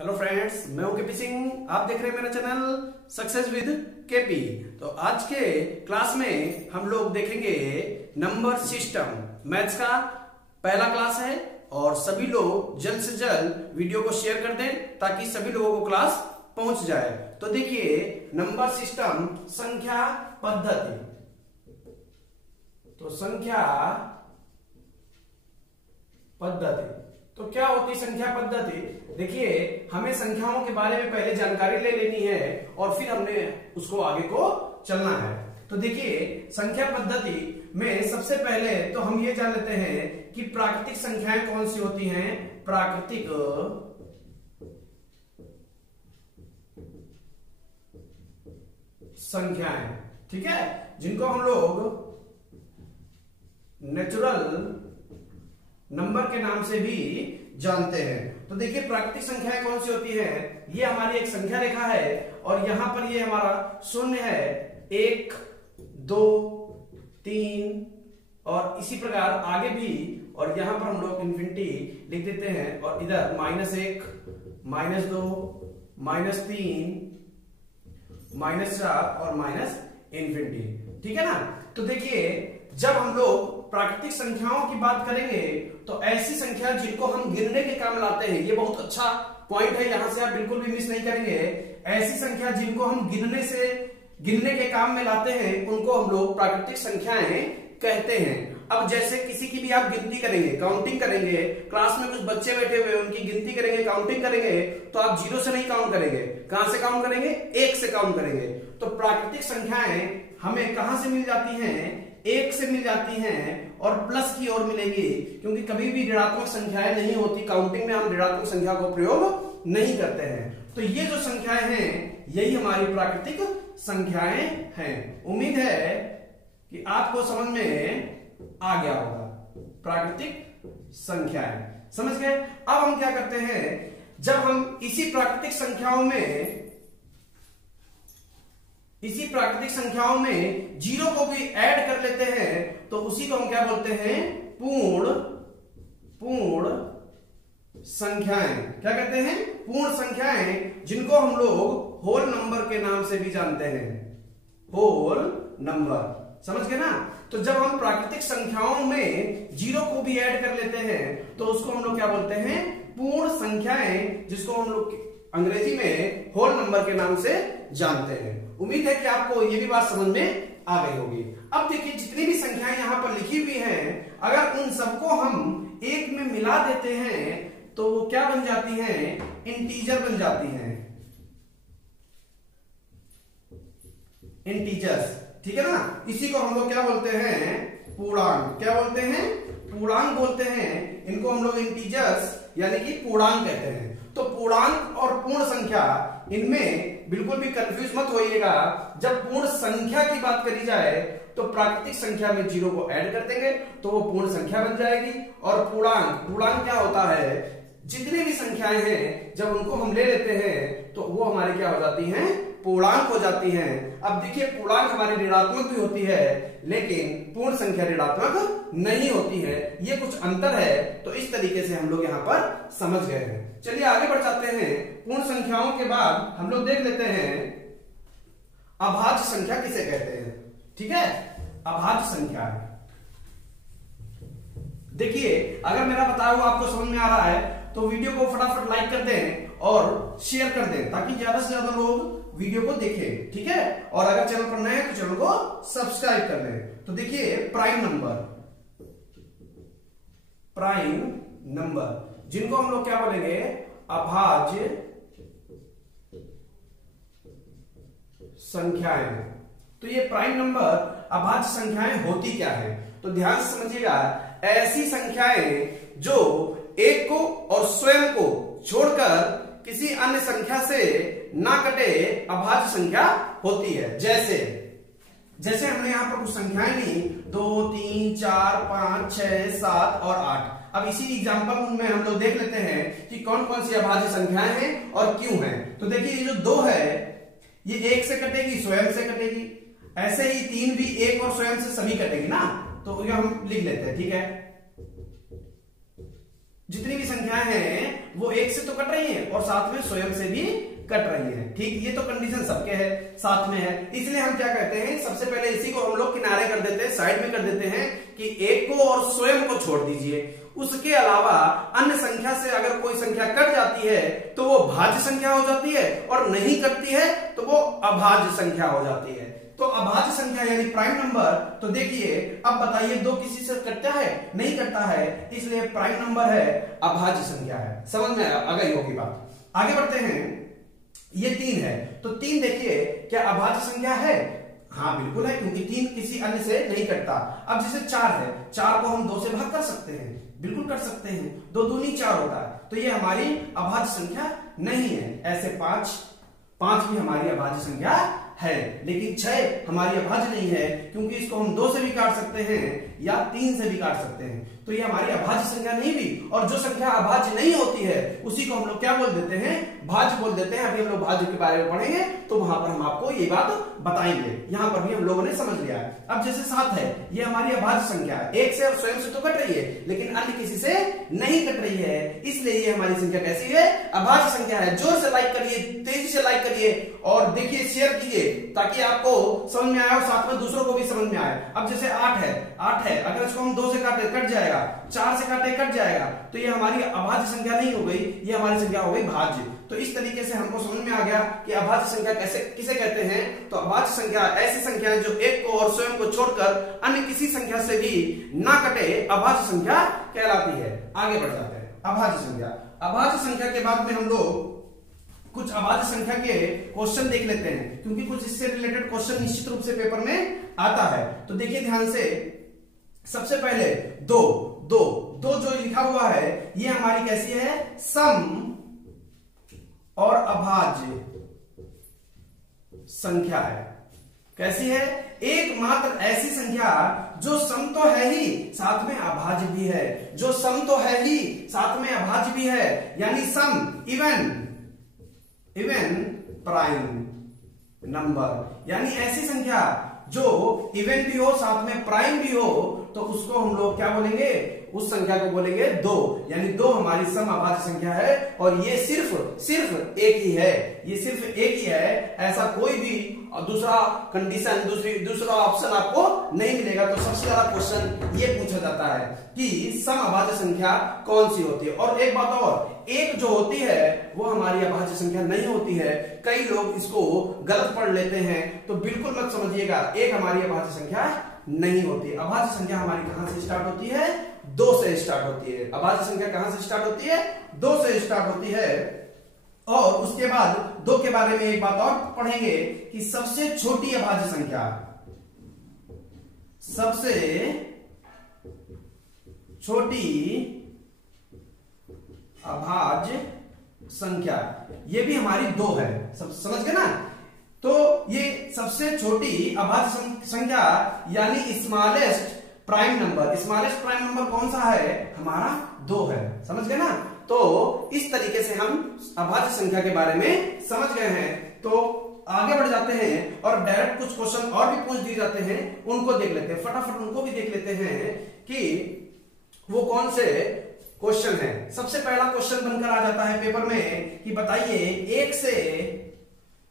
Hello friends, मैं हूं KP Singh. आप देख रहे हैं मेरा चैनल सक्सेस विद केपी। तो आज के क्लास में हम लोग देखेंगे नंबर सिस्टम। मैथ्स का पहला क्लास है और सभी लोग जल्द से जल्द वीडियो को शेयर कर दें ताकि सभी लोगों को क्लास पहुंच जाए। तो देखिए नंबर सिस्टम, संख्या पद्धति। तो संख्या पद्धति तो क्या होती है संख्या पद्धति? देखिए हमें संख्याओं के बारे में पहले जानकारी ले लेनी है और फिर हमने उसको आगे को चलना है। तो देखिए संख्या पद्धति में सबसे पहले तो हम ये जान लेते हैं कि प्राकृतिक संख्याएं कौन सी होती हैं। प्राकृतिक संख्याएं, ठीक है, जिनको हम लोग नेचुरल नंबर के नाम से भी जानते हैं। तो देखिए प्राकृतिक संख्याएं कौन सी होती है। ये हमारी एक संख्या रेखा है और यहां पर ये हमारा शून्य है, 1, 2, 3 और इसी प्रकार आगे भी। और यहां पर हम लोग इन्फिनिटी लिख देते हैं और इधर -1, -2, -3, -4 और इन्फिनिटी, ठीक है ना। तो देखिए जब हम लोग प्राकृतिक संख्याओं की बात करेंगे तो ऐसी संख्या जिनको हम गिनने के काम लाते हैं, ये बहुत अच्छा पॉइंट है, यहां से आप बिल्कुल भी मिस नहीं करेंगे। ऐसी संख्या जिनको हम गिनने के काम में लाते हैं उनको हम लोग प्राकृतिक संख्याएं कहते हैं। अब जैसे किसी की भी आप गिनती करेंगे, काउंटिंग करेंगे, क्लास में कुछ बच्चे बैठे हुए उनकी गिनती करेंगे, काउंटिंग करेंगे, तो आप 0 से नहीं काउंट करेंगे। कहां से काउंट करेंगे? 1 से काउंट करेंगे। तो प्राकृतिक संख्याएं हमें कहां से मिल जाती हैं? 1 से मिल जाती हैं और प्लस की ओर मिलेगी, क्योंकि कभी भी ऋणात्मक संख्याएं नहीं होती। काउंटिंग में हम ऋणात्मक संख्या को प्रयोग नहीं करते हैं। तो ये जो संख्याएं हैं यही हमारी प्राकृतिक संख्याएं हैं। उम्मीद है कि आपको समझ में आ गया होगा। प्राकृतिक संख्याएं समझ गए। अब हम क्या करते हैं, जब हम इसी प्राकृतिक संख्याओं में 0 को भी ऐड कर लेते हैं तो उसी को हम क्या बोलते हैं? पूर्ण संख्याएं। क्या कहते हैं? पूर्ण संख्याएं, जिनको हम लोग होल नंबर के नाम से भी जानते हैं। होल नंबर, समझ गए ना। तो जब हम प्राकृतिक संख्याओं में 0 को भी ऐड कर लेते हैं तो उसको हम लोग क्या बोलते हैं? पूर्ण संख्याएं, जिसको हम लोग अंग्रेजी में होल नंबर के नाम से जानते हैं। उम्मीद है कि आपको ये भी बात समझ में आ गई होगी। अब देखिए जितनी भी संख्याएं यहां पर लिखी हुई हैं, अगर उन सबको हम एक में मिला देते हैं तो वो क्या बन जाती हैं? इंटीजर बन जाती हैं। इंटीजर्स, ठीक है ना। इसी को हम लोग क्या बोलते हैं? पूर्णांक। क्या बोलते हैं? पूर्णांक बोलते हैं। इनको हम लोग इंटीजर्स यानी कि पूर्णांक कहते हैं। तो पूर्णांक और पूर्ण संख्या, इनमें बिल्कुल भी कंफ्यूज मत होइएगा। जब पूर्ण संख्या की बात करी जाए तो प्राकृतिक संख्या में 0 को ऐड कर देंगे तो वो पूर्ण संख्या बन जाएगी। और पूर्णांक क्या होता है? जितनी भी संख्याएं हैं जब उनको हम ले लेते हैं तो वो हमारी क्या हो जाती हैं? पूर्णांक हो जाती हैं। अब देखिए पूर्णांक हमारी ऋणात्मक भी होती है लेकिन पूर्ण संख्या ऋणात्मक नहीं होती है। ये कुछ अंतर है। तो इस तरीके से हम लोग यहाँ पर समझ गए हैं। चलिए आगे बढ़ जाते हैं। पूर्ण संख्याओं के बाद हम लोग देख लेते हैं अभाज्य संख्या किसे कहते हैं। ठीक है, अभाज्य संख्या। देखिए अगर मेरा बताया हुआ आपको समझ में आ रहा है तो वीडियो को फटाफट लाइक कर दें और शेयर कर दें ताकि ज्यादा से ज्यादा लोग वीडियो को देखें, ठीक है। और अगर चैनल पर नए हैं तो चैनल को सब्सक्राइब कर लें। तो देखिए प्राइम नंबर जिनको हम लोग क्या बोलेंगे? अभाज्य संख्याएं। तो ये प्राइम नंबर अभाज्य संख्याएं होती क्या है? तो ध्यान से समझिएगा। ऐसी संख्याएं जो एक को और स्वयं को छोड़कर किसी अन्य संख्या से ना कटे अभाज्य संख्या होती है। जैसे हमने यहां पर कुछ संख्याएं ली, 2, 3, 4, 5, 6, 7 और 8। अब इसी एग्जांपल में हम लोग देख लेते हैं कि कौन कौन सी अभाज्य संख्याएं हैं और क्यों हैं। तो देखिए ये जो 2 है ये 1 से कटेगी, स्वयं से कटेगी। ऐसे ही 3 भी 1 और स्वयं से सभी कटेगी ना। तो ये हम लिख लेते हैं, ठीक है। जितनी भी संख्याएं हैं वो एक से तो कट रही हैं और साथ में स्वयं से भी कट रही है। ठीक, ये तो कंडीशन सबके है, साथ में है, इसलिए हम क्या कहते हैं, सबसे पहले इसी को हम लोग किनारे कर देते हैं, साइड में कर देते हैं कि एक को और स्वयं को छोड़ दीजिए। उसके अलावा अन्य संख्या से अगर कोई संख्या कट जाती है तो वो भाज्य संख्या हो जाती है और नहीं कटती है तो वो अभाज्य संख्या हो जाती है। तो अभाज्य संख्या यानी प्राइम नंबर, तो देखिए अब बताइए दो किसी से कटता है? नहीं कटता है, इसलिए प्राइम नंबर है, अभाज्य संख्या है। समझ में आ गई होगी बात। आगे बढ़ते हैं, ये 3 है, तो 3 देखिए क्या अभाज्य संख्या है? हाँ बिल्कुल है, क्योंकि 3 किसी अन्य से नहीं कटता। अब जैसे 4 है, 4 को हम 2 से भाग कर सकते हैं, बिल्कुल कर सकते हैं, 2 दूनी 4 होता है, तो ये हमारी अभाज्य संख्या नहीं है। ऐसे 5 भी हमारी अभाज्य संख्या है, लेकिन 6 हमारी अभाज्य नहीं है, क्योंकि इसको हम 2 से भी काट सकते हैं या 3 से भी काट सकते हैं, तो ये हमारी अभाज्य संख्या नहीं हुई। और जो संख्या अभाज्य नहीं होती है उसी को हम लोग क्या बोल देते हैं? भाज्य बोल देते हैं। अभी हम लोग भाज्य के बारे में पढ़ेंगे तो वहां पर हम आपको ये बात बताएंगे, यहां पर भी हम लोगों ने समझ लिया है। अब जैसे 7 है, ये हमारी अभाज्य संख्या है, एक से और स्वयं से तो कट रही है लेकिन अन्य किसी से नहीं कट रही है, इसलिए ये हमारी संख्या कैसी है? अभाज्य संख्या है। जोर से लाइक करिए, तेजी से लाइक करिए और देखिए, शेयर कीजिए ताकि आपको समझ में आए और साथ में दूसरों को भी समझ में आए। अब जैसे 8 है, अगर इसको हम 2 से काटे कट जाएगा, 4 से काटे कट जाएगा, तो ये हमारी अभाज्य संख्या नहीं हो गई, ये हमारी संख्या हो गई भाज्य। तो इस तरीके से हमको समझ में आ गया कि अभाज्य संख्या किसे कहते हैं। तो अभाज्य संख्या ऐसी संख्या है जो एक को और स्वयं को छोड़कर अन्य किसी संख्या से भी ना कटे, अभाज्य संख्या कहलाती है। आगे बढ़ जाते हैं, अभाज्य संख्या। अभाज्य संख्या के बाद में हम लोग कुछ अभाज्य संख्या के क्वेश्चन देख लेते हैं, क्योंकि कुछ इससे रिलेटेड क्वेश्चन निश्चित रूप से पेपर में आता है। तो देखिए ध्यान से, सबसे पहले दो जो लिखा हुआ है ये हमारी कैसी है? सम और अभाज्य संख्या है। कैसी है? एकमात्र ऐसी संख्या जो सम तो है ही साथ में अभाज्य भी है, जो सम तो है ही साथ में अभाज्य भी है, यानी सम इवन प्राइम नंबर, यानी ऐसी संख्या जो इवन भी हो साथ में प्राइम भी हो, तो उसको हम लोग क्या बोलेंगे? उस संख्या को बोलेंगे 2, यानी 2 हमारी सम अभाज्य संख्या है। और ये सिर्फ एक ही है, ये सिर्फ एक ही है, ऐसा कोई भी दूसरा कंडीशन, दूसरा ऑप्शन आपको नहीं मिलेगा। तो सबसे ज्यादा क्वेश्चन ये पूछा जाता है कि सम अभाज्य संख्या कौन सी होती है। और एक बात और, एक जो होती है वो हमारी अभाज्य संख्या नहीं होती है। कई लोग इसको गलत पढ़ लेते हैं, तो बिल्कुल मत समझिएगा, एक हमारी अभाज्य संख्या नहीं होती। अभाज्य संख्या हमारी कहां से स्टार्ट होती है? 2 से स्टार्ट होती है। अभाज्य संख्या कहां से स्टार्ट होती है? 2 से स्टार्ट होती है। और उसके बाद 2 के बारे में एक बात और पढ़ेंगे कि सबसे छोटी अभाज्य संख्या, सबसे छोटी अभाज्य संख्या, ये भी हमारी 2 है। समझ गए ना? तो ये सबसे छोटी अभाज्य संख्या यानी smallest prime number, smallest prime number कौन सा है? हमारा 2 है। समझ गए ना? तो इस तरीके से हम अभाज्य संख्या के बारे में समझ गए हैं। तो आगे बढ़ जाते हैं और डायरेक्ट कुछ क्वेश्चन और भी पूछ दिए जाते हैं, उनको देख लेते हैं, फटाफट उनको भी देख लेते हैं कि वो कौन से क्वेश्चन है। सबसे पहला क्वेश्चन बनकर आ जाता है पेपर में कि बताइए 1 से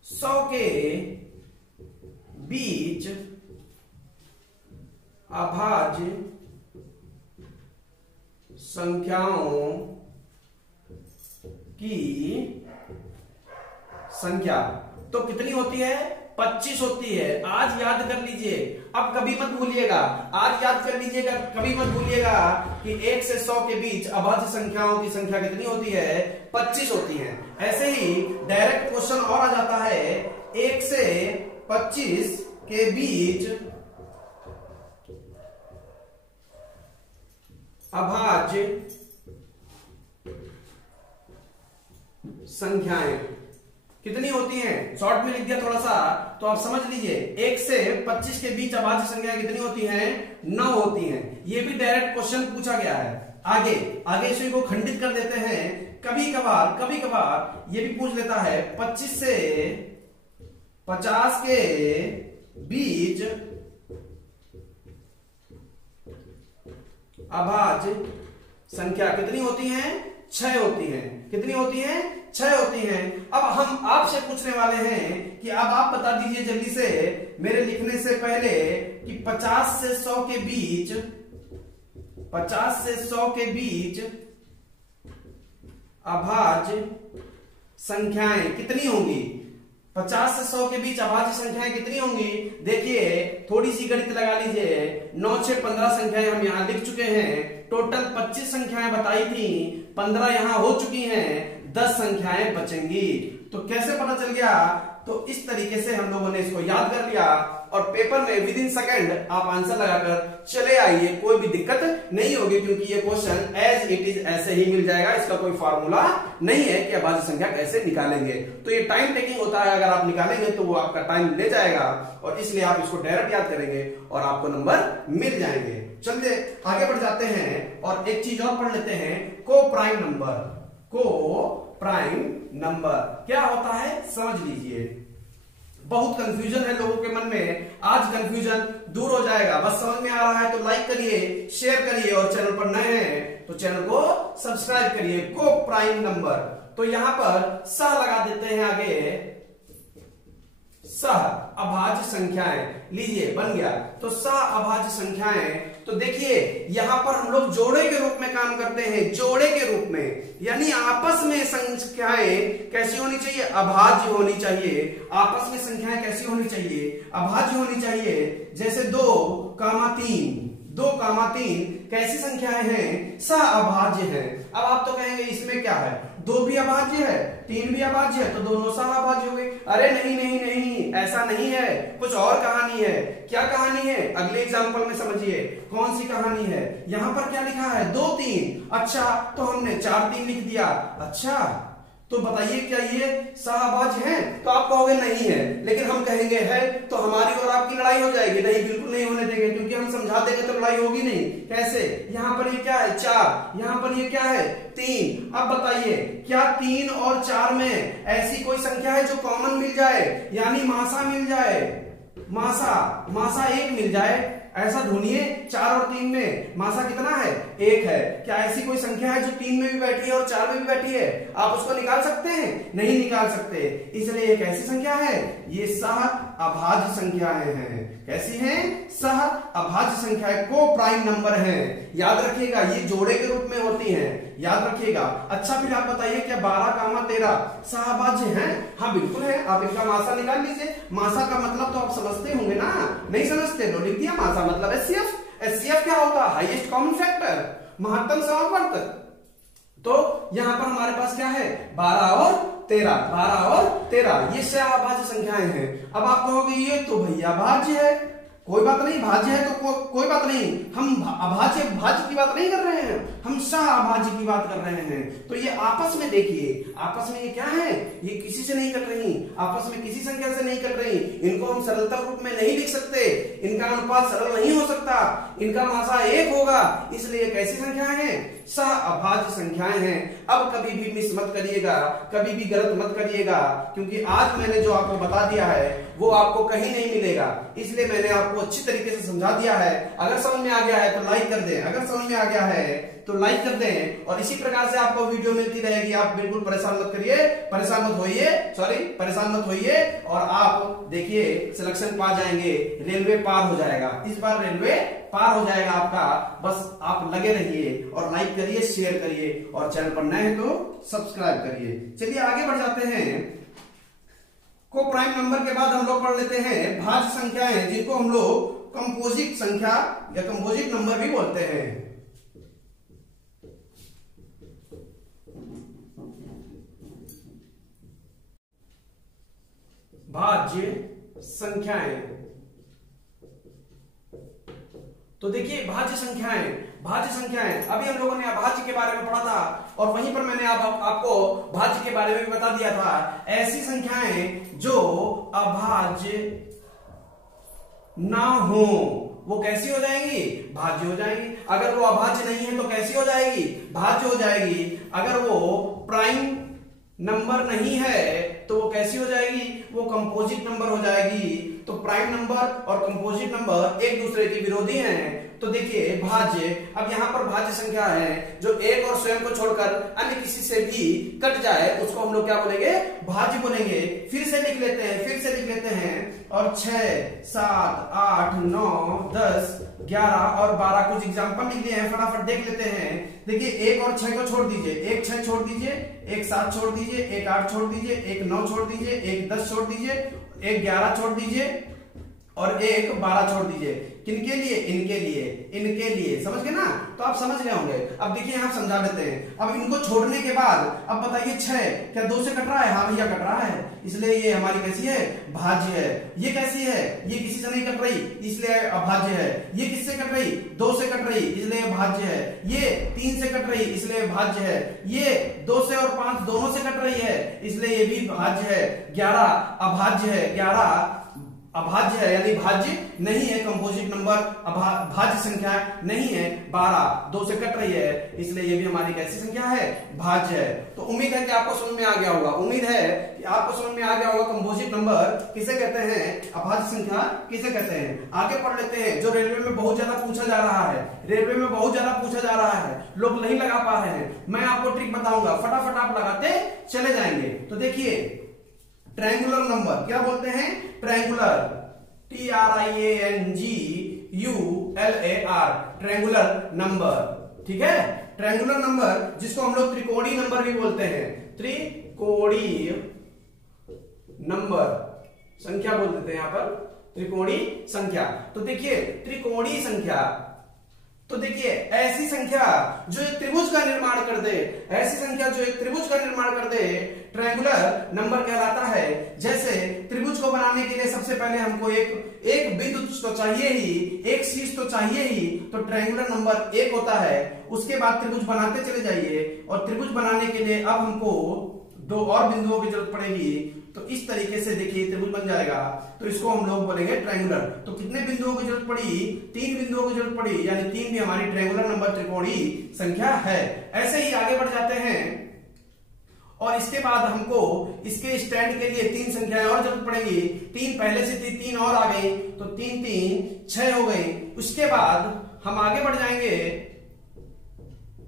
100 के बीच अभाज्य संख्याओं की संख्या तो कितनी होती है? 25 होती है। आज याद कर लीजिए, अब कभी मत भूलिएगा, आज याद कर लीजिएगा, कभी मत भूलिएगा कि 1 से 100 के बीच अभाज्य संख्याओं की संख्या कितनी होती है? 25 होती है। ऐसे ही डायरेक्ट क्वेश्चन और आ जाता है, 1 से 25 के बीच अभाज्य संख्याएं कितनी होती हैं? शॉर्ट में लिख दिया थोड़ा सा, तो आप समझ लीजिए 1 से 25 के बीच अभाज्य संख्याएं कितनी होती हैं? 9 होती हैं। ये भी डायरेक्ट क्वेश्चन पूछा गया है। आगे इसी को खंडित कर देते हैं। कभी कभार ये भी पूछ लेता है 25 से 50 के बीच अभाज्य संख्या कितनी होती हैं? 6 होती हैं। कितनी होती हैं? 6 होती हैं। अब हम आपसे पूछने वाले हैं कि अब आप बता दीजिए जल्दी से मेरे लिखने से पहले कि 50 से 100 के बीच 50 से 100 के बीच अभाज्य संख्याएं कितनी होंगी? 50 से 100 के बीच अभाज्य संख्याएं कितनी होंगी? देखिए थोड़ी सी गणित लगा लीजिए। 9 6 15 संख्याएं हम यहां लिख चुके हैं। टोटल 25 संख्याएं बताई थी, 15 यहां हो चुकी हैं, 10 संख्याएं बचेंगी। तो कैसे पता चल गया? तो इस तरीके से हम लोगों ने इसको याद कर लिया और पेपर में विद इन सेकंड आप आंसर लगाकर चले आइए, कोई भी दिक्कत नहीं होगी, क्योंकि ये क्वेश्चन एज इट इज ऐसे ही मिल जाएगा। इसका कोई फार्मूला नहीं है कि अभाज्य संख्या कैसे निकालेंगे। तो ये टाइम टेकिंग होता है, अगर आप निकालेंगे तो वो आपका टाइम ले जाएगा और इसलिए आप इसको डायरेक्ट याद करेंगे और आपको नंबर मिल जाएंगे। चलिए आगे बढ़ जाते हैं और एक चीज और पढ़ लेते हैं, को प्राइम नंबर। को प्राइम नंबर क्या होता है समझ लीजिए। बहुत कंफ्यूजन है लोगों के मन में, आज कंफ्यूजन दूर हो जाएगा। बस समझ में आ रहा है तो लाइक करिए, शेयर करिए और चैनल पर नए हैं तो चैनल को सब्सक्राइब करिए। को प्राइम नंबर, तो यहां पर सह लगा देते हैं आगे, सह अभाज्य संख्याएं। लीजिए बन गया। तो सह अभाज्य संख्याएं, तो देखिए यहां पर हम लोग जोड़े के रूप में काम करते हैं, जोड़े के रूप में, यानी आपस में संख्याएं कैसी होनी चाहिए? अभाज्य होनी चाहिए। आपस में संख्याएं कैसी होनी चाहिए? अभाज्य होनी चाहिए। जैसे 2, 3, 2, 3 कैसी संख्याएं हैं? सह अभाज्य हैं। अब आप तो कहेंगे इसमें क्या है, 2 भी अभाज्य है, 3 भी अभाज्य है, तो दोनों सह अभाज्य हो गए। अरे नहीं नहीं नहीं, ऐसा नहीं है, कुछ और कहानी है। क्या कहानी है? अगले एग्जांपल में समझिए कौन सी कहानी है। यहां पर क्या लिखा है? 2, 3। अच्छा तो हमने 4, 3 लिख दिया। अच्छा तो बताइए क्या ये सहअभाज्य हैं? तो आप कहोगे नहीं है, लेकिन हम कहेंगे है, तो हमारी और आपकी लड़ाई हो जाएगी। नहीं, बिल्कुल नहीं होने देंगे, क्योंकि हम समझा देंगे तो लड़ाई होगी नहीं। कैसे? यहाँ पर ये क्या है? 4, यहाँ पर ये क्या है? 3। अब बताइए क्या 3 और 4 में ऐसी कोई संख्या है जो कॉमन मिल जाए, यानी मासा मिल जाए? मासा 1 मिल जाए। ऐसा ढूंढिए 4 और 3 में मासा कितना है? 1 है। क्या ऐसी कोई संख्या है जो 3 में भी बैठी है और 4 में भी बैठी है? आप उसको निकाल सकते हैं? नहीं निकाल सकते। इसलिए एक ऐसी संख्या है, ये सह अभाज्य संख्याएं हैं। कैसी हैं? सह अभाज्य संख्याएं, को प्राइम नंबर हैं। याद रखिएगा ये जोड़े के रूप में होती हैं, याद रखिएगा। अच्छा फिर आप बताइए क्या 12, 13 सहअभाज्य हैं? हाँ बिल्कुल है। आप इनका मासा निकाल लीजिए। मासा का मतलब तो आप समझते होंगे ना? नहीं समझते तो लिख दिया मासा मतलब HCF। HCF क्या होता है? हाईएस्ट कॉमन फैक्टर, महत्तम समावर्त। तो यहां पर हमारे पास क्या है? 12 और 13 ये सहअभाज्य संख्याएं हैं। अब आप कहोगे ये तो भैया भाज्य है। कोई बात नहीं, भाज्य है तो कोई बात नहीं, हम अभाज्य भाज्य की बात नहीं कर रहे हैं, हम सहअभाज्य की बात कर रहे हैं। तो ये आपस में देखिए, आपस में ये क्या है? ये किसी से नहीं कट रही, आपस में किसी संख्या से नहीं कट रही। इनको हम सरलता रूप में नहीं लिख सकते, इनका अनुपात सरल नहीं हो सकता, इनका मासा 1 होगा। इसलिए कैसी संख्याएं हैं? सहअभाज्य संख्याएं हैं। अब कभी भी मिस मत करिएगा, कभी भी गलत मत करिएगा, क्योंकि आज मैंने जो आपको बता दिया है वो आपको कहीं नहीं मिलेगा। इसलिए मैंने आपको अच्छी तरीके से समझा दिया है। अगर समझ में आ गया है तो लाइक कर दें, अगर समझ में आ गया है तो लाइक कर दें, और इसी प्रकार से आपको वीडियो मिलती रहेगी। आप बिल्कुल परेशान मत करिए, परेशान मत होइए और आप देखिए सिलेक्शन पा जाएंगे, रेलवे पार हो जाएगा। इस बार रेलवे पार हो जाएगा आपका। बस आप लगे रहिए और लाइक करिए, शेयर करिए और चैनल पर नए हैं तो सब्सक्राइब करिए। चलिए आगे बढ़ जाते हैं। को प्राइम नंबर के बाद हम लोग पढ़ लेते हैं भाज्य संख्याएं, जिनको हम लोग कंपोजिट संख्या या कंपोजिट नंबर भी बोलते हैं। भाज्य संख्याएं, तो देखिए भाज्य संख्याएं अभी हम लोगों ने अभाज्य के बारे में पढ़ा था और वहीं पर मैंने आपको भाज्य के बारे में भी बता दिया था। ऐसी संख्याएं जो अभाज्य ना हो वो कैसी हो जाएंगी? भाज्य हो जाएंगी। अगर वो अभाज्य नहीं है तो कैसी हो जाएगी? भाज्य हो जाएगी। अगर वो प्राइम नंबर नहीं है तो वो कैसी हो जाएगी? वो कंपोजिट नंबर हो जाएगी। तो प्राइम नंबर और कंपोजिट नंबर एक दूसरे के विरोधी हैं, तो देखिए भाज्य, अब यहाँ पर भाज्य संख्या है जो एक और स्वयं को छोड़कर अन्य किसी से भी कट जाए उसको हम लोग क्या बोलेंगे, भाज्य बोलेंगे। फिर से लिख लेते हैं और 6, 7, 8, 9, 10, 11 और 12 कुछ एग्जाम्पल लिख दिए हैं, फटाफट देख लेते हैं। देखिए 1 और 6 को छोड़ दीजिए, 1 6 छोड़ दीजिए, 1 7 छोड़ दीजिए, 1 8 छोड़ दीजिए, 1 9 छोड़ दीजिए, 1 10 छोड़ दीजिए, 1 11 छोड़ दीजिए और 1 12 छोड़ दीजिए। किनके लिए, इनके लिए समझ गए ना, तो आप समझ गए होंगे। अब देखिए हम समझा देते हैं। अब इनको छोड़ने के बाद अब बताइए 6 क्या 2 से कट रहा है, हाँ भैया कट रहा है, इसलिए ये हमारी कैसी है, भाज्य है। ये कैसी है, ये किसी से नहीं कट रही इसलिए अभाज्य है। ये किससे कट रही, 2 से कट रही इसलिए भाज्य है। ये 3 से कट रही इसलिए भाज्य है। ये 2 से और 5 दोनों से कट रही है इसलिए ये भी भाज्य है। 11 अभाज्य है, 11 अभाज्य है यानी भाज्य नहीं है, कंपोजिट नंबर भाज्य संख्या नहीं है। 12 2 से कट रही है इसलिए ये भी हमारी कैसी संख्या है, भाज्य है। तो उम्मीद है कि आपको समझ में आ गया होगा, कंपोजिट नंबर किसे कहते हैं, अभाज्य संख्या किसे कहते हैं। आगे पढ़ लेते हैं। जो रेलवे में बहुत ज्यादा पूछा जा रहा है, लोग नहीं लगा पा रहे हैं, मैं आपको ट्रिक बताऊंगा, फटाफट आप लगाते चले जाएंगे। तो देखिए ट्रायंगुलर नंबर क्या बोलते हैं, ट्रायंगुलर, TRIANGULAR, ट्रायंगुलर नंबर, ठीक है। ट्रायंगुलर नंबर जिसको हम लोग त्रिकोणीय नंबर भी बोलते हैं, त्रिकोणीय नंबर संख्या बोल देते हैं यहाँ पर, त्रिकोणीय संख्या। तो देखिए त्रिकोणीय संख्या, तो देखिए ऐसी संख्या जो एक त्रिभुज का निर्माण कर दे, ट्रायंगुलर नंबर कहलाता है। जैसे त्रिभुज को बनाने के लिए सबसे पहले हमको एक बिंदु तो चाहिए ही, एक शीर्ष तो चाहिए ही, तो ट्रायंगुलर नंबर 1 होता है। उसके बाद त्रिभुज बनाते चले जाइए और त्रिभुज बनाने के लिए अब हमको 2 और बिंदुओं की जरूरत पड़ेगी। तो इस तरीके से देखिए त्रिभुज बन जाएगा, तो इसको हम लोग बोलेंगे ट्रायंगुलर। तो कितने बिंदुओं की जरूरत पड़ी, 3 बिंदुओं की जरूरत पड़ी, यानी 3 भी हमारी ट्रायंगुलर नंबर त्रिकोणीय संख्या है। ऐसे ही आगे बढ़ जाते हैं और इसके बाद हमको इसके स्टैंड के लिए 3 संख्याएं और जरूरत पड़ेगी। 3 पहले से थी, 3 और आ गई, तो 3 3 6 हो गई। उसके बाद हम आगे बढ़ जाएंगे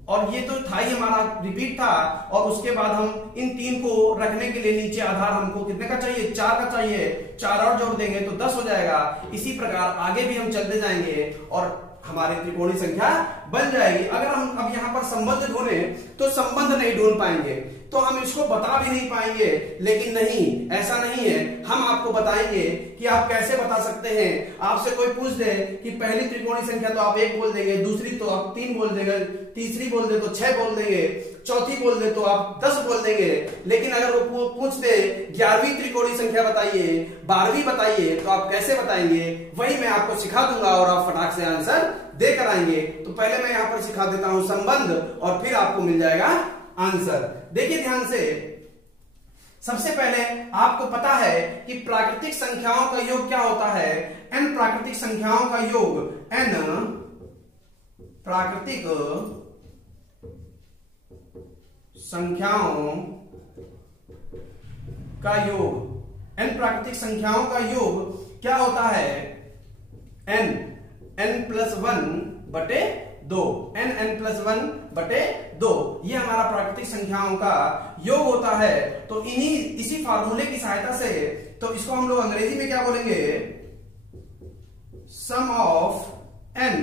और ये तो था ही हमारा, रिपीट था। और उसके बाद हम इन 3 को रखने के लिए नीचे आधार हमको कितने का चाहिए, 4 का चाहिए, 4 और जोड़ देंगे तो 10 हो जाएगा। इसी प्रकार आगे भी हम चलते जाएंगे और हमारी त्रिकोणीय संख्या बन जाएगी। अगर हम अब यहाँ पर संबंध ढूंढे तो संबंध नहीं ढूंढ पाएंगे, तो हम इसको बता भी नहीं पाएंगे। लेकिन नहीं, ऐसा नहीं है, हम आपको बताएंगे कि आप कैसे बता सकते हैं। आपसे कोई पूछ दे कि पहली त्रिकोणीय संख्या, तो आप 1 बोल देंगे, दूसरी तो आप 3 बोल देंगे, तीसरी बोल दे तो 6 बोल देंगे, चौथी बोल दे तो आप 10 बोल देंगे। लेकिन अगर वो पूछ दे 11वीं त्रिकोणीय संख्या बताइए, 12वीं बताइए, तो आप कैसे बताएंगे, वही मैं आपको सिखा दूंगा और आप फटाक से आंसर देकर आएंगे। तो पहले मैं यहाँ पर सिखा देता हूं संबंध और फिर आपको मिल जाएगा आंसर। देखिए ध्यान से, सबसे पहले आपको पता है कि प्राकृतिक संख्याओं का योग क्या होता है, n प्राकृतिक संख्याओं का योग, n प्राकृतिक संख्याओं का योग, n प्राकृतिक संख्याओं का योग क्या होता है, n n+1 बटे 2, n+1/2, ये हमारा प्राकृतिक संख्याओं का योग होता है। तो इसी फार्मूले की सहायता से, तो इसको हम लोग अंग्रेजी में क्या बोलेंगे, सम ऑफ n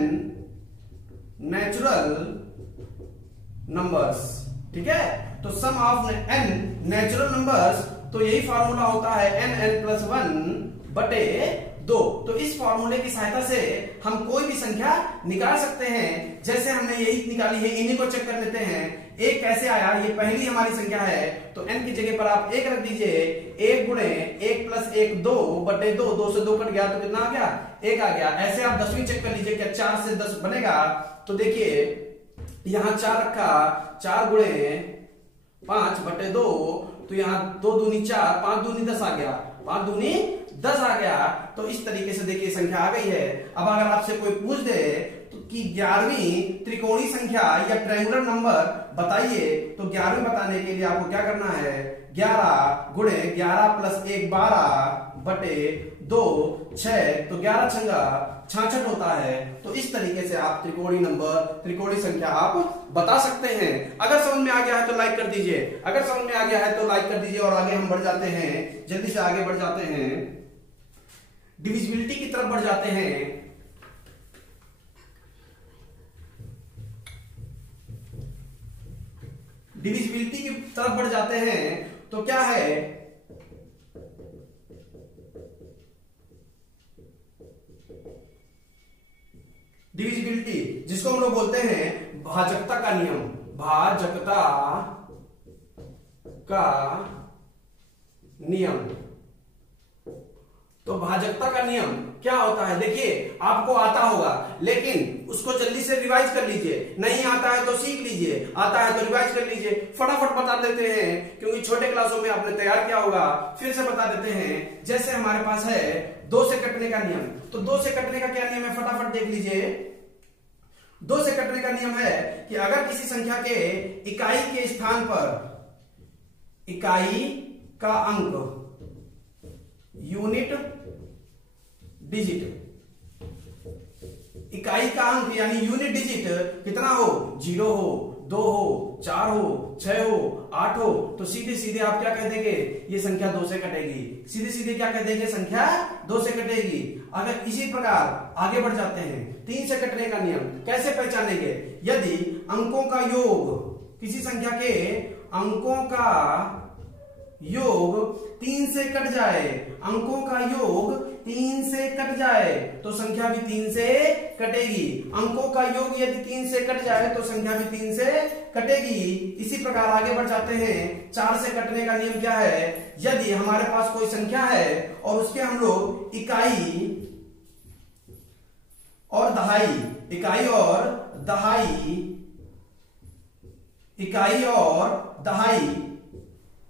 नेचुरल नंबर्स, ठीक है। तो सम ऑफ n नेचुरल नंबर्स, तो यही फार्मूला होता है n+1/2। तो इस फॉर्मूले की सहायता से हम कोई भी संख्या निकाल सकते हैं। जैसे हमने यही निकाली है, इन्हीं को चेक कर लेते हैं। 1 कैसे आया, ये पहली हमारी संख्या है, तो n की जगह पर आप 1 रख दीजिए। 1 गुणे 1 + 1 2/2, 2 से 2 कट गया तो कितना आ गया, 1 आ गया। ऐसे आप 10वीं चेक कर लीजिए, क्या 4 से 10 बनेगा। तो देखिए यहां 4 रखा, 4 गुणे 5/2, तो यहाँ 2 दूनी 4, 5 दूनी 10 आ गया, 5 दूनी 10 आ गया। तो इस तरीके से देखिए संख्या आ गई है। अब अगर आपसे कोई पूछ दे तो कि 11वीं त्रिकोणीय संख्या या ट्रायंगुलर नंबर बताइए, तो 11वीं बताने के लिए आपको क्या करना है, 11 गुणे 11 + 1 12 बटे 2 6 तो 11 छंगा 66 होता है। तो इस तरीके से आप त्रिकोणीय संख्या आप बता सकते हैं। अगर समझ में आ गया है तो लाइक कर दीजिए, अगर समझ में आ गया है तो लाइक कर दीजिए। और आगे हम बढ़ जाते हैं, जल्दी से आगे बढ़ जाते हैं, डिविजिबिलिटी की तरफ बढ़ जाते हैं। डिविजिबिलिटी की तरफ बढ़ जाते हैं तो क्या है, डिविजिबिलिटी जिसको हम लोग बोलते हैं भाजकता का नियम, भाजकता का नियम। तो भाजकता का नियम क्या होता है, देखिए आपको आता होगा लेकिन उसको जल्दी से रिवाइज कर लीजिए, नहीं आता है तो सीख लीजिए, आता है तो रिवाइज कर लीजिए। फटाफट बता देते हैं क्योंकि छोटे क्लासों में आपने तैयार किया होगा, फिर से बता देते हैं। जैसे हमारे पास है 2 से कटने का नियम, तो 2 से कटने का क्या नियम है, फटाफट देख लीजिए। 2 से कटने का नियम है कि अगर किसी संख्या के इकाई के स्थान पर इकाई का अंक, यूनिट डिजिट, इकाई का अंक यानी यूनिट डिजिट कितना हो, 0 हो, 2 हो, 4 हो, 6 हो, 8 हो, तो सीधे सीधे आप क्या कह देंगे, ये संख्या 2 से कटेगी। सीधे सीधे क्या कह देंगे, संख्या 2 से कटेगी। अगर इसी प्रकार आगे बढ़ जाते हैं, 3 से कटने का नियम कैसे पहचानेंगे, यदि अंकों का योग, किसी संख्या के अंकों का योग 3 से कट जाए, अंकों का योग 3 से कट जाए तो संख्या भी 3 से कटेगी। अंकों का योग यदि 3 से कट जाए तो संख्या भी 3 से कटेगी। इसी प्रकार आगे बढ़ जाते हैं, 4 से कटने का नियम क्या है, यदि हमारे पास कोई संख्या है और उसके हम लोग इकाई और दहाई, इकाई और दहाई, इकाई और दहाई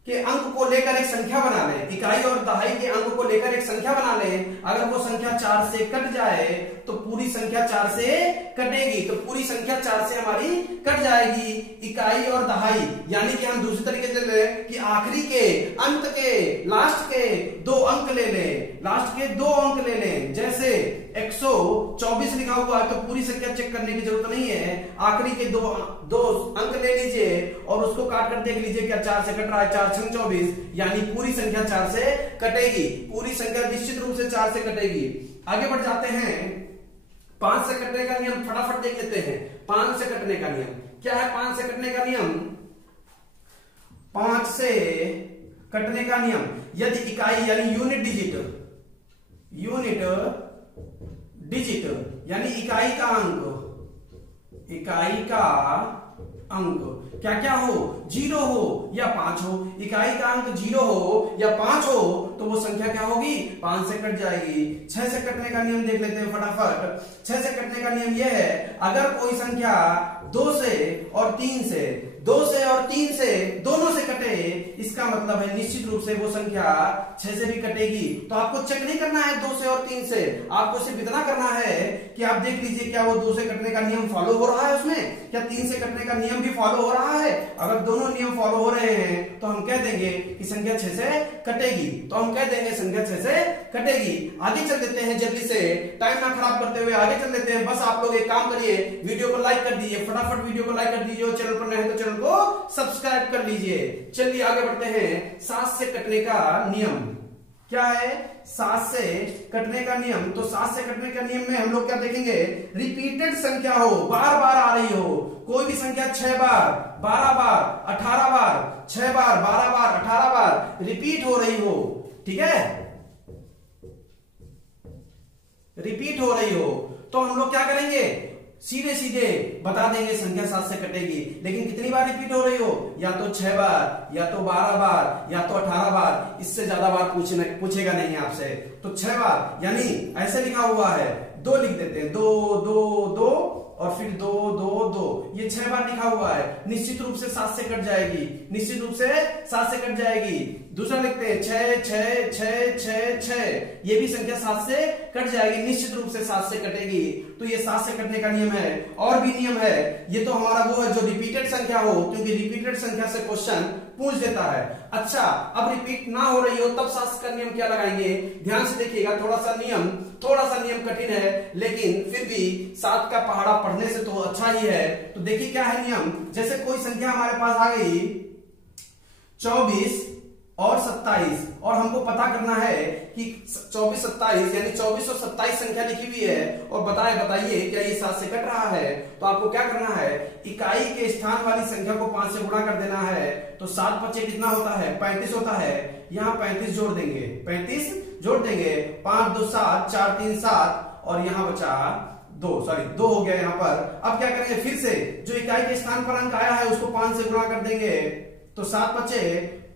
के अंक को लेकर एक संख्या बना लें, इकाई और दहाई के अंक को लेकर एक संख्या बना लें, अगर वो संख्या 4 से कट जाए तो पूरी संख्या 4 से कटेगी, तो पूरी संख्या 4 से हमारी कट जाएगी। इकाई और दहाई यानी कि हम दूसरी तरीके से ले कि आखिरी के, अंत के, लास्ट के 2 अंक ले लें, लास्ट के 2 अंक ले लें। जैसे 124 लिखा हुआ है तो पूरी संख्या चेक करने की जरूरत नहीं है, आखिरी के 2 अंक ले लीजिए और उसको काट कर देख लीजिए क्या 4 से कट रहा है, 4 छंग 24 यानी पूरी संख्या 4 से कटेगी, पूरी संख्या निश्चित रूप से 4 से कटेगी। आगे बढ़ जाते हैं, 5 से कटने का नियम फटाफट देख लेते हैं। 5 से कटने का नियम क्या है, 5 से कटने का नियम, 5 से कटने का नियम यदि इकाई यानी यूनिट डिजिट, यूनिट डिजिट यानी इकाई का अंक, इकाई का अंक क्या क्या हो, 0 हो या 5 हो, इकाई का अंक 0 हो या 5 हो तो वो संख्या क्या होगी, 5 से कट जाएगी। 6 से कटने का नियम देख लेते हैं फटाफट। 6 से कटने का नियम यह है, अगर कोई संख्या 2 से और 3 से, 2 से और 3 से दोनों से कटे, इसका मतलब है निश्चित रूप से वो संख्या 6 से भी कटेगी। तो आपको चेक नहीं करना है 2 से और 3 से, आपको सिर्फ इतना करना है कि आप देख लीजिए क्या वो 2 से कटने का नियम फॉलो हो रहा है उसमें, क्या 3 से कटने का नियम भी फॉलो हो रहा है। अगर दोनों नियम फॉलो हो रहे हैं तो हम कह देंगे कि संख्या 6 से कटेगी, तो हम कह देंगे संख्या 6 से कटेगी। आगे चल देते हैं, जल्दी से टाइम ना खराब करते हुए आगे चल देते हैं। बस आप लोग एक काम करिए, वीडियो को लाइक कर दीजिए, फटाफट वीडियो को लाइक कर दीजिए और चैनल पर नए हैं तो चैनल को सब्सक्राइब कर लीजिए। चलिए आगे बढ़ते हैं। 7 से कटने का नियम क्या है, 7 से कटने का नियम। तो 7 से कटने का नियम में हम लोग क्या देखेंगे, रिपीटेड संख्या हो, बार बार आ रही हो, कोई भी संख्या 6 बार, 12 बार, 18 बार, 6 बार, 12 बार, 18 बार रिपीट हो रही हो, ठीक है, रिपीट हो रही हो, तो हम लोग क्या करेंगे, सीधे सीधे बता देंगे संख्या 7 से कटेगी। लेकिन कितनी बार रिपीट हो रही हो, या तो 6 बार, या तो 12 बार, या तो 18 बार, इससे ज्यादा बार पूछेगा नहीं आपसे। तो 6 बार यानी ऐसे लिखा हुआ है, 2 लिख देते हैं, 2 2 2 और फिर 2 2 2, ये 6 बार लिखा हुआ है, निश्चित रूप से 7 से कट जाएगी, निश्चित रूप से 7 से कट जाएगी। दूसरा लिखते हैं 6 6 6 6 6, ये भी संख्या 7 से कट जाएगी, निश्चित रूप से 7 से कटेगी। तो ये 7 से कटने का नियम है। और भी नियम है, ये तो हमारा वो है जो रिपीटेड संख्या हो, क्योंकि रिपीटेड संख्या से क्वेश्चन पूछ देता है। अच्छा, अब रिपीट ना हो रही हो तब सात का नियम क्या लगाएंगे, ध्यान से देखिएगा। थोड़ा सा नियम कठिन है, लेकिन फिर भी सात का पहाड़ा पढ़ने से तो अच्छा ही है। तो देखिए क्या है नियम। जैसे कोई संख्या हमारे पास आ गई 24 और 27, और हमको पता करना है कि 24 27 यानी 24 और 27 संख्या लिखी हुई है, और बताइए क्या ये 7 से कट रहा है। तो आपको क्या करना है, इकाई के स्थान वाली संख्या को 5 से गुणा कर देना है। तो 7 बचे कितना होता है, 35 होता है। यहाँ 35 जोड़ देंगे, 5 2 7, 4 3 7, और यहाँ बचा 2 हो गया यहाँ पर। अब क्या करेंगे, फिर से जो इकाई के स्थान पर अंक आया है उसको 5 से गुणा कर देंगे। तो 7 बचे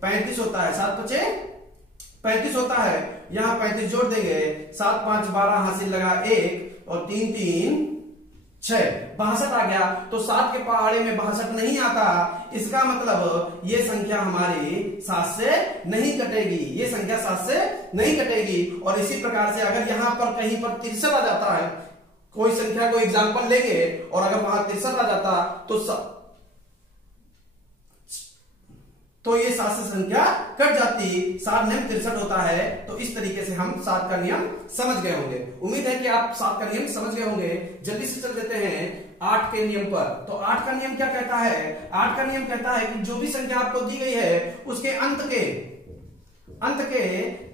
35 होता है, 7 बचे 35 होता है। यहाँ 35 जोड़ देंगे, 7 5 12 हासिल लगा 1, और 3 3 6, 62 आ गया। तो 7 के पहाड़े में 62 नहीं आता, इसका मतलब ये संख्या हमारी 7 से नहीं कटेगी, ये संख्या 7 से नहीं कटेगी। और इसी प्रकार से अगर यहाँ पर कहीं पर 63 आ जाता है, कोई संख्या को एग्जाम्पल लेंगे, और अगर वहां 63 आ जाता तो ये 7 से संख्या कट जाती। 7 नियम 63 होता है। तो इस तरीके से हम 7 का नियम समझ गए होंगे। उम्मीद है कि आप 7 का नियम समझ गए होंगे। जल्दी से चल देते हैं 8 के नियम पर। तो 8 का नियम क्या कहता है, 8 का नियम कहता है कि जो भी संख्या आपको दी गई है उसके अंत के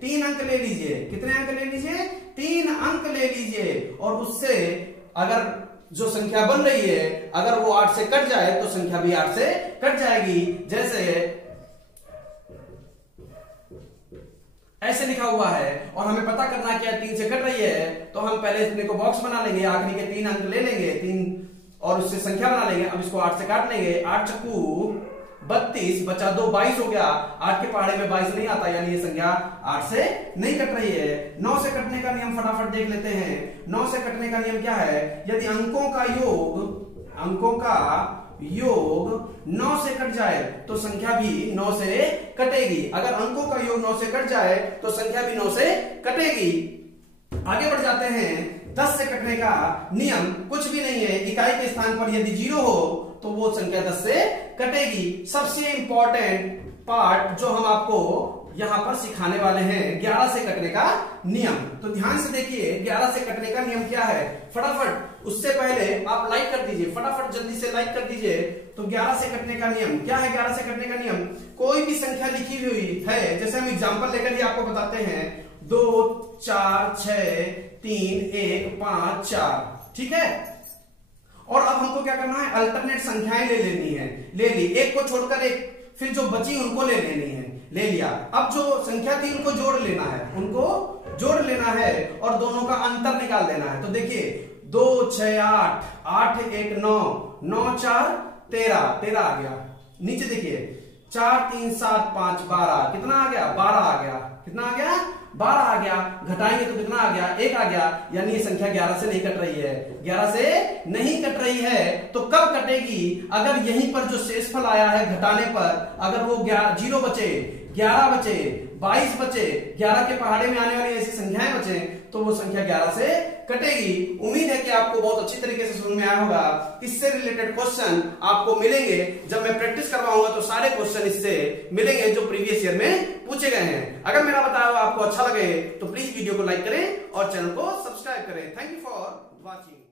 3 अंक ले लीजिए। कितने अंक ले लीजिए, 3 अंक ले लीजिए। और उससे अगर जो संख्या बन रही है अगर वो 8 से कट जाए तो संख्या भी 8 से कट जाएगी। जैसे ऐसे लिखा हुआ है, और हमें पता करना क्या 3 से कट रही है, तो हम पहले इसमें को बॉक्स बना लेंगे, आखिरी के 3 अंक ले लेंगे 3, और उससे संख्या बना लेंगे। अब इसको 8 से काट लेंगे, 8 चक्कू 32, बचा 2 22 हो गया। 8 के पहाड़े में 22 नहीं आता, यानी ये संख्या 8 से नहीं कट रही है। 9 से कटने का नियम फटाफट देख लेते हैं। 9 से कटने का नियम क्या है, यदि अंकों का योग 9 से कट जाए तो संख्या भी 9 से कटेगी। अगर अंकों का योग 9 से कट जाए तो संख्या भी 9 से कटेगी। आगे बढ़ जाते हैं। 10 से कटने का नियम कुछ भी नहीं है, इकाई के स्थान पर यदि 0 हो तो वो संख्या 10 से कटेगी। सबसे इंपॉर्टेंट पार्ट जो हम आपको यहां पर सिखाने वाले हैं, 11 से कटने का नियम। तो ध्यान से देखिए 11 से कटने का नियम क्या है। फटाफट उससे पहले आप लाइक कर दीजिए, फटाफट जल्दी से लाइक कर दीजिए। तो 11 से कटने का नियम क्या है। 11 से कटने का नियम, कोई भी संख्या लिखी हुई है, जैसे हम एग्जांपल लेकर ही आपको बताते हैं, 2 4 6 3 1 5 4, ठीक है। और अब हमको क्या करना है, अल्टरनेट संख्याएं ले लेनी है। ले ली, एक को छोड़कर एक, फिर जो बची उनको ले लेनी है, ले लिया। अब जो संख्या थी उनको जोड़ लेना है, उनको जोड़ लेना है, और दोनों का अंतर निकाल देना है। तो देखिए 2 6 8, 8 1 9, 9 4 13 आ गया। नीचे देखिए 4 3 7 5 12, कितना आ गया, 12 आ गया। कितना आ गया, 12 आ गया। घटाएंगे तो कितना आ गया, 1 आ गया। यानी ये संख्या 11 से नहीं कट रही है, 11 से नहीं कट रही है। तो कब कटेगी, अगर यहीं पर जो शेषफल आया है घटाने पर, अगर वो 0 बचे, 11 बचे, 22 बचे, 11 के पहाड़े में आने वाली ऐसी संख्याएं बचे, तो वो संख्या 11 से कटेगी। उम्मीद है कि आपको बहुत अच्छी तरीके से समझ में आया होगा। इससे रिलेटेड क्वेश्चन आपको मिलेंगे, जब मैं प्रैक्टिस करवाऊंगा तो सारे क्वेश्चन इससे मिलेंगे जो प्रीवियस ईयर में पूछे गए हैं। अगर मेरा बताया हुआ आपको अच्छा लगे तो प्लीज वीडियो को लाइक करें और चैनल को सब्सक्राइब करें। Thank you for watching.